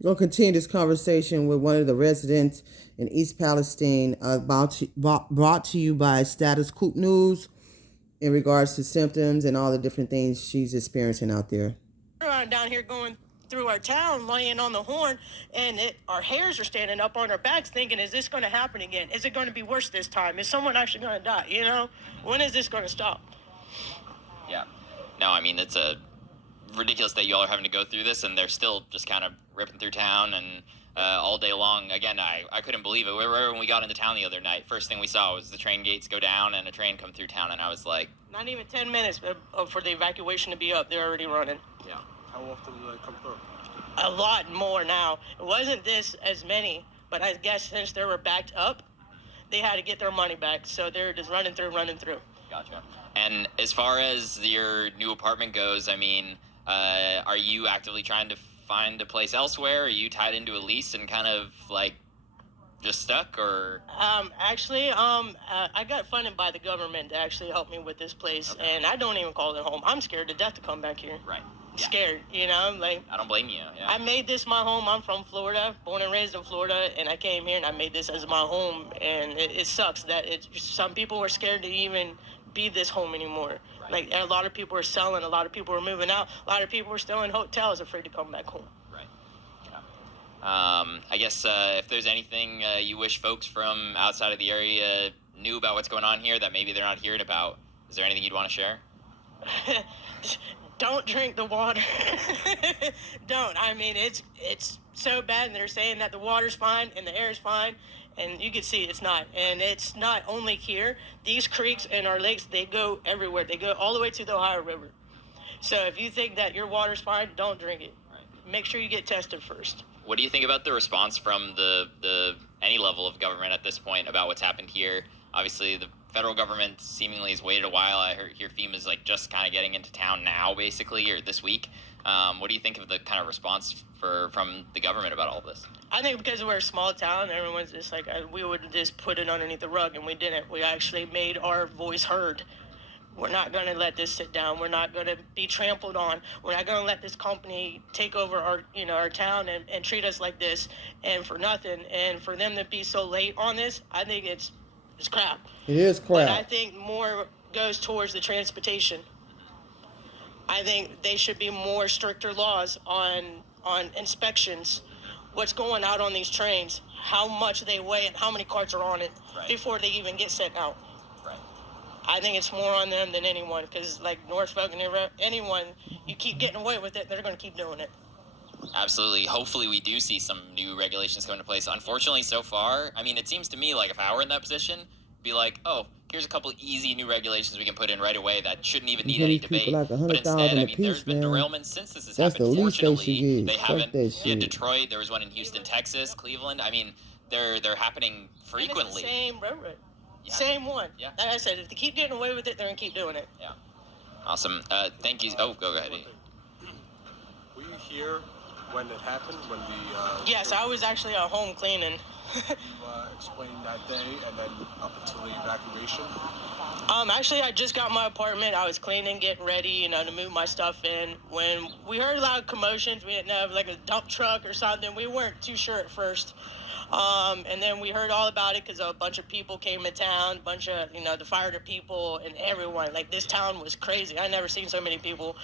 We're going to continue this conversation with one of the residents in East Palestine, brought to you by Status Coop News in regards to symptoms and all the different things she's experiencing out there. Down here going through our town, laying on the horn, and our hairs are standing up on our backs thinking, is this going to happen again? Is it going to be worse this time? Is someone actually going to die? You know, when is this going to stop? Yeah. No, I mean, it's a ridiculous that you all are having to go through this, and they're still just kind of ripping through town and all day long. Again, I couldn't believe it. When we got into town the other night, first thing we saw was the train gates go down and a train come through town, and I was like... Not even 10 minutes for the evacuation to be up. They're already running. Yeah. How often do they come through? A lot more now. It wasn't this as many, but I guess since they were backed up, they had to get their money back, so they're just running through. Gotcha. And as far as your new apartment goes, I mean, are you actively trying to find a place elsewhere? Are you tied into a lease and kind of like just stuck, or? Actually, I got funded by the government to actually help me with this place, okay. And I don't even call it home. I'm scared to death to come back here. Right. Yeah. Scared, you know, like. I don't blame you. Yeah. I made this my home. I'm from Florida, born and raised in Florida, and I came here and I made this as my home. And it sucks that some people are scared to even be this home anymore. Right. Like a lot of people are selling, a lot of people are moving out, a lot of people are still in hotels, afraid to come back home. Right. Yeah. I guess if there's anything you wish folks from outside of the area knew about what's going on here that maybe they're not hearing about, is there anything you'd want to share? Don't drink the water. Don't. I mean, it's so bad, and they're saying that the water's fine and the air's fine, and you can see it's not. And it's not only here. These creeks and our lakes, they go everywhere. They go all the way to the Ohio River. So if you think that your water's fine, don't drink it. Right. Make sure you get tested first. What do you think about the response from the any level of government at this point about what's happened here? Obviously, the federal government seemingly has waited a while. I hear FEMA's like just kind of getting into town now, basically, or this week. What do you think of the kind of response from the government about all this? I think because we're a small town, everyone's just like, we would just put it underneath the rug, and we didn't. We actually made our voice heard. We're not going to let this sit down. We're not going to be trampled on. We're not going to let this company take over our town and treat us like this and for nothing. And for them to be so late on this, I think it's crap. It is crap. But I think more goes towards the transportation. I think they should be more stricter laws on inspections. What's going out on these trains, how much they weigh and how many carts are on it, right, before they even get sent out. Right. I think it's more on them than anyone, because like Norfolk and anyone, you keep getting away with it, they're going to keep doing it. Absolutely. Hopefully we do see some new regulations come into place. Unfortunately, so far, I mean, it seems to me like if I were in that position, be like, oh, here's a couple easy new regulations we can put in right away that shouldn't even need any debate. Like but instead, I mean, there's been derailments since this has happened. Fortunately, they haven't. Yeah, Detroit, there was one in Houston, Texas, Cleveland. I mean, they're happening frequently. And it's the same railroad. Yeah. Same one. Yeah. Like I said, if they keep getting away with it, they're going to keep doing it. Yeah. Awesome. Thank you. Oh, go ahead. Were you here when it happened, when the... Yes, I was actually at home cleaning. You explained that day and then up until the evacuation? Actually, I just got my apartment. I was cleaning, getting ready, to move my stuff in. When we heard loud commotions, we didn't have like a dump truck or something. We weren't too sure at first. And then we heard all about it because a bunch of people came in town, a bunch of, the fire people and everyone. Like, this town was crazy. I never seen so many people.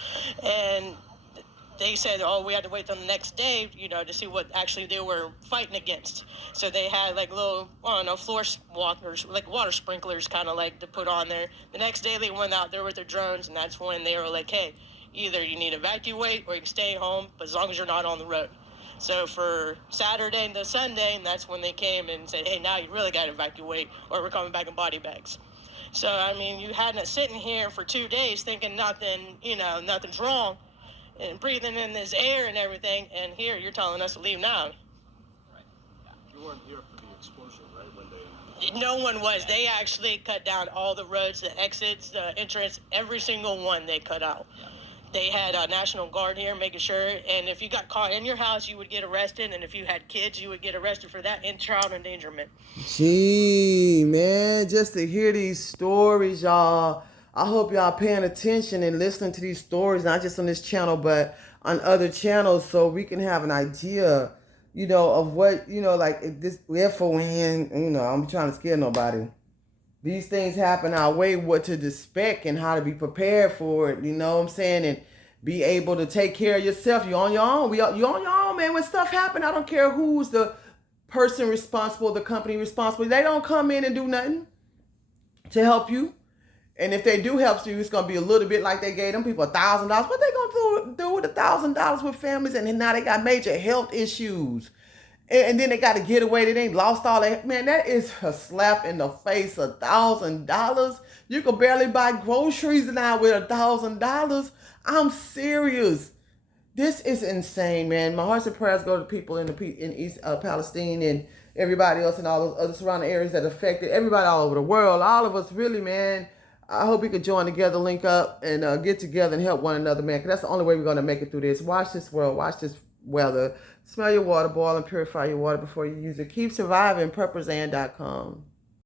And they said, we had to wait till the next day, to see what actually they were fighting against. So they had like little, floor walkers, like water sprinklers kind of like to put on there. The next day they went out there with their drones, and that's when they were like, hey, either you need to evacuate or you can stay home, but as long as you're not on the road. So for Saturday to Sunday, and that's when they came and said, hey, now you really got to evacuate or we're coming back in body bags. So, I mean, you had us sitting here for 2 days thinking nothing's wrong, and breathing in this air and everything, and here you're telling us to leave now. Right. Yeah. You weren't here for the explosion, right? When No one was. They actually cut down all the roads, the exits, the entrance, every single one they cut out. Yeah. They had a National Guard here making sure, and if you got caught in your house, you would get arrested, and if you had kids, you would get arrested for that and child endangerment. Gee, man, just to hear these stories, y'all. I hope y'all paying attention and listening to these stories, not just on this channel, but on other channels, so we can have an idea of what, like this, therefore when, I'm trying to scare nobody. These things happen our way, what to expect and how to be prepared for it, you know what I'm saying? And be able to take care of yourself. You're on your own. You're on your own, man. When stuff happens, I don't care who's the person responsible, the company responsible. They don't come in and do nothing to help you. And if they do help you, it's going to be a little bit like they gave them people $1,000. What they going to do with $1,000 with families? And then now they got major health issues. And then they got to get away. They ain't lost all that. Man, that is a slap in the face. $1,000. You can barely buy groceries now with $1,000. I'm serious. This is insane, man. My hearts and prayers go to people in East Palestine and everybody else in all those other surrounding areas that affected. Everybody all over the world. All of us, really, man. I hope we can join together, link up, and get together and help one another, man. Because that's the only way we're going to make it through this. Watch this world. Watch this weather. Smell your water, boil and purify your water before you use it. Keep surviving. PurposeAnd.com.